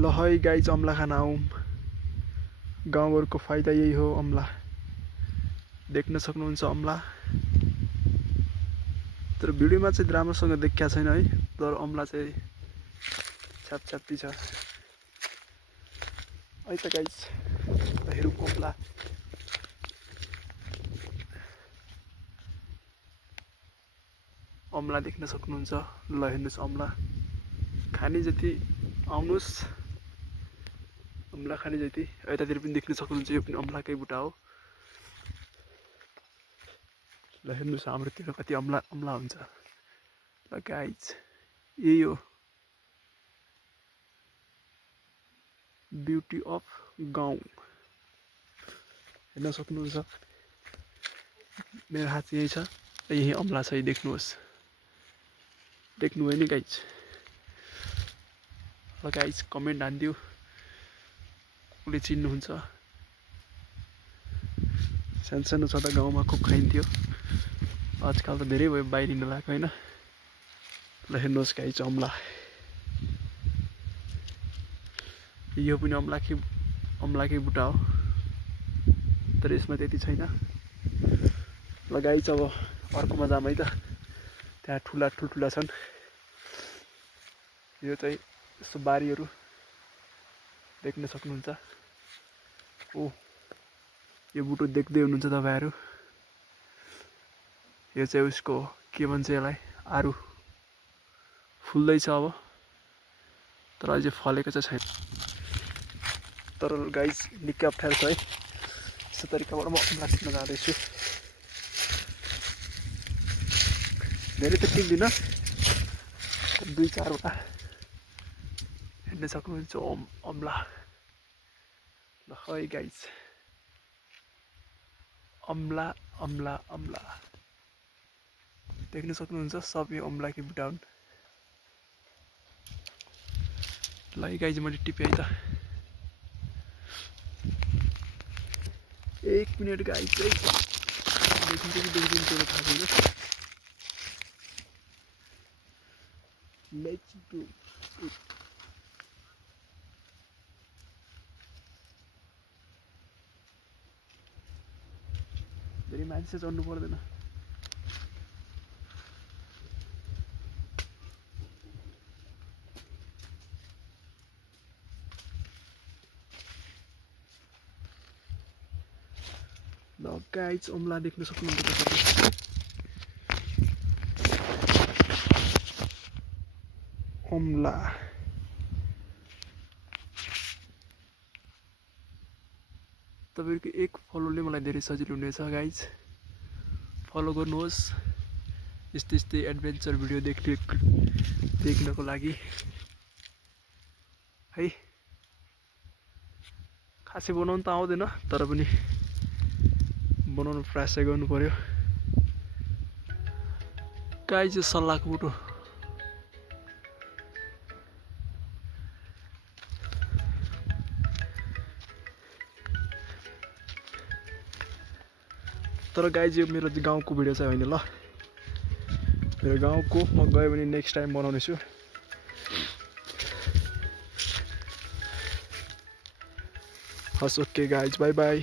ल है गाइज अम्ला खाना आऊँ। गाउँघरको फाइदा यही हो। अम्ला देख्न सक्नुहुन्छ अम्ला, तर भिडियोमा चाहिँ राम्रोसँग देखिया छैन है, तर अम्ला चाहिँ छ्यापछ्याप्ती छ है त गाइज। हेरौँ अम्ला। अम्ला देख्न सक्नुहुन्छ। ल हेर्नुहोस् अम्ला खाने जति आउनुहोस्। अम्ला खाने जति यतातिर पनि देख्न सक्नुहुन्छ। यो पनि अम्लाकै बुट्टा हो। ल हेर्नुहोस् हाम्रोतिर कति अम्ला अम्ला हुन्छ। ल गाइज यही हो ब्युटी अफ गाउँ। हेर्न सक्नुहुन्छ मेरो हात यही छ, यही अम्ला छ। देख्नुहोस्, देख्नुभयो नि गाइज। ल गाइज कमेन्ट हानिदियो कसले चिन्नुहुन्छ। सानो छँदा गाउँमा खुब खाइन्थ्यो, आजकल त धेरै भयो बाहिरिन लगाएको होइन। ल हेर्नुहोस् गाइज अम्ला। यो पनि अम्लाकै बुट्टा हो, तर यसमा त्यति छैन। ल गाइज अब अर्कोमा जाम है त। त्यहाँ ठुल्ठुला छन्। यो चाहिँ यस्तो बारीहरू देख्न सक्नुहुन्छ। ओ यो बुटो देख्दै हुनुहुन्छ तपाईहरु। यो चाहिँ उसको के भन्छ यसलाई, आरु फुल्दैछ अब, तर अझै फलेको चाहिँ छैन। तर गाइज निकै अप्ठ्यारो छ है। यस्तो तरिकाबाट म अम्ला टिप्न जाँदैछु। धेरै त टिप्दिनँ, 2-4 वटा। हेर्न सक्नुहुन्छ अम्ला। ल है गाइज अम्ला अम्ला अम्ला देख्न सक्नुहुन्छ। सब यो अम्लाकै बुट्टा हुन्। ल है गाइज मैले टिपेँ है त। 1 मिनट गाइज है। देखिन्छ कि देखिन्छ त्यो थाहा छैन। Let's do it. धेरै मान्छे चढ्नु पर्दैन। ल गाइज अम्ला देख्न सक्नुहुन्छ तपाईहरु। अम्ला तपाईहरुको एक फलोले मलाई धेरै सजिलो हुनेछ गाइज। फलो गर्नुहोस् यस्तै एडभेन्चर भिडियो देख्नको लागि है। खासै बनाउन त आउँदैन, तर पनि बनाउन प्रयास चाहिँ गर्नु पर्यो। गाइज यो सल्लाहको बुटो तर गाइज यो मेरो गाउँको भिडियो चाहिँ होइन। ल मेरो गाउँको म गयो भने नेक्स्ट टाइम बनाउने छु। हस् ओके गाइज बाई बाई।